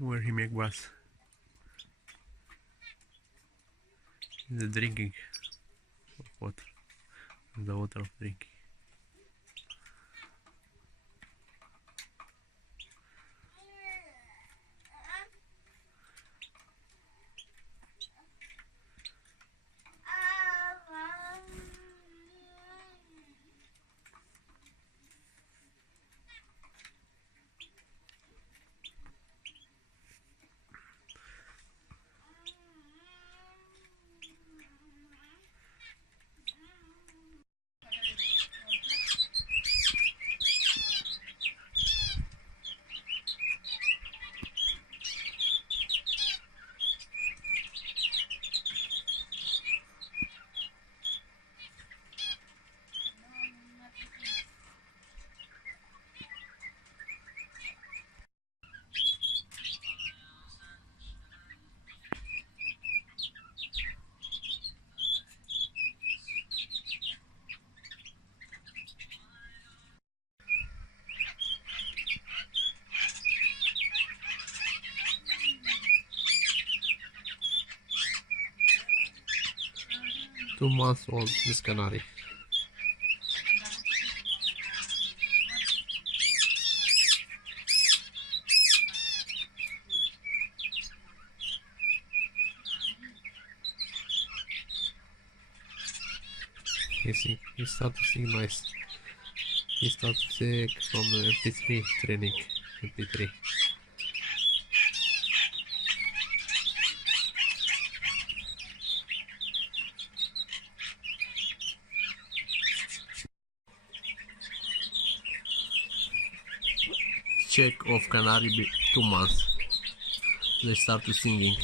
where he make bath. The drinking of water, the water of drinking. Two-month old, this canary. He started to sing nice. He started to sing from MP3 training. MP3. Check of canary 2 months. They started singing.